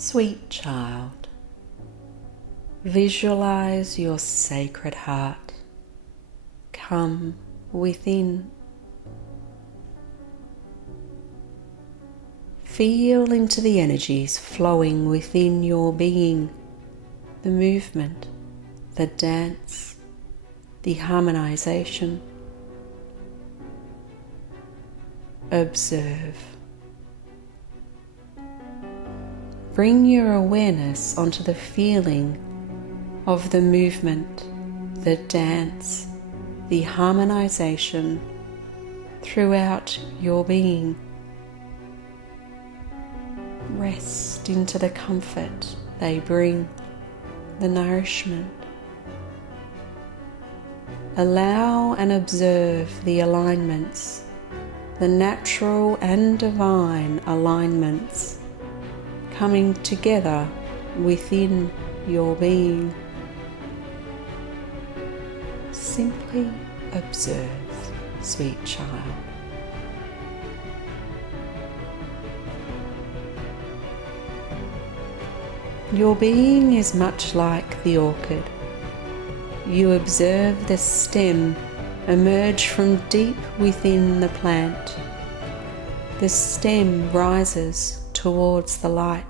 Sweet child, visualize your sacred heart come within. Feel into the energies flowing within your being, the movement, the dance, the harmonization. Observe. Bring your awareness onto the feeling of the movement, the dance, the harmonization throughout your being. Rest into the comfort they bring, the nourishment. Allow and observe the alignments, the natural and divine alignments coming together within your being. Simply observe, sweet child. Your being is much like the orchid. You observe the stem emerge from deep within the plant. The stem rises towards the light.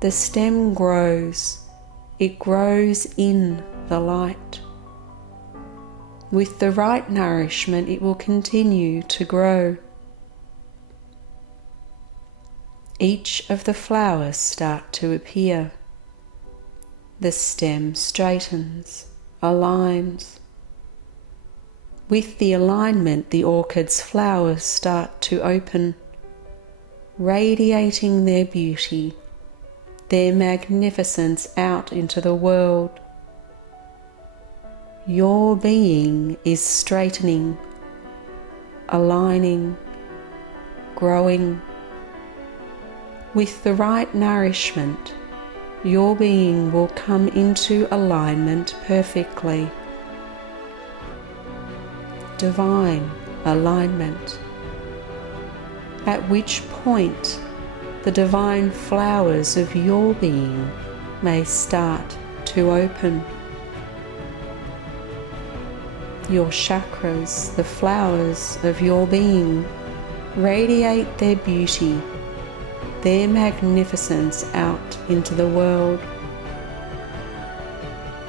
The stem grows. It grows in the light. With the right nourishment, it will continue to grow. Each of the flowers start to appear. The stem straightens, aligns. With the alignment, the orchid's flowers start to open, radiating their beauty, their magnificence out into the world. Your being is straightening, aligning, growing. With the right nourishment, your being will come into alignment perfectly. Divine alignment, at which point the divine flowers of your being may start to open. Your chakras, the flowers of your being, radiate their beauty, their magnificence out into the world.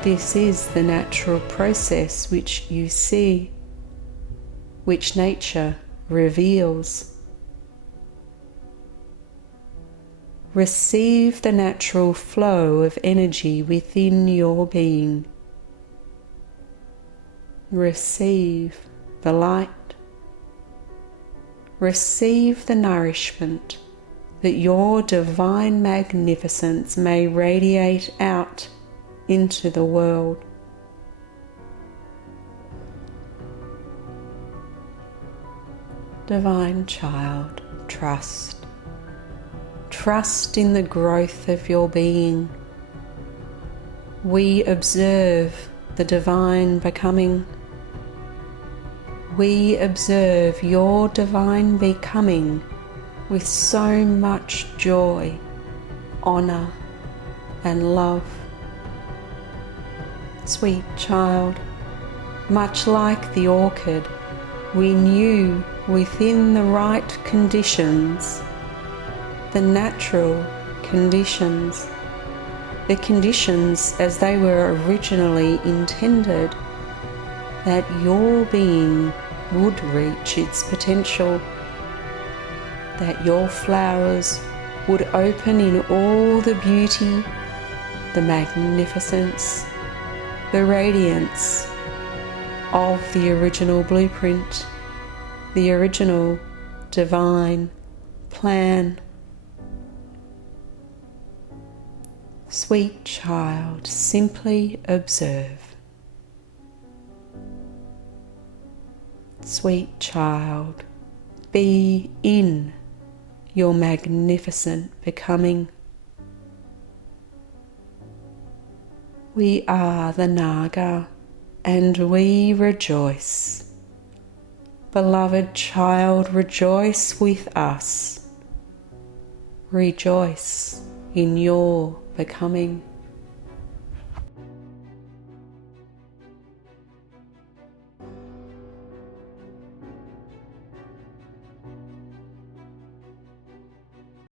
This is the natural process which you see, which nature reveals. Receive the natural flow of energy within your being. Receive the light. Receive the nourishment that your divine magnificence may radiate out into the world. Divine child, trust. Trust in the growth of your being. We observe the divine becoming. We observe your divine becoming with so much joy, honor, and love. Sweet child, much like the orchid, we knew within the right conditions, the natural conditions, the conditions as they were originally intended, that your being would reach its potential, that your flowers would open in all the beauty, the magnificence, the radiance of the original blueprint, the original divine plan. Sweet child, simply observe. Sweet child, be in your magnificent becoming. We are the Naga, and we rejoice. Beloved child, rejoice with us. Rejoice in your becoming.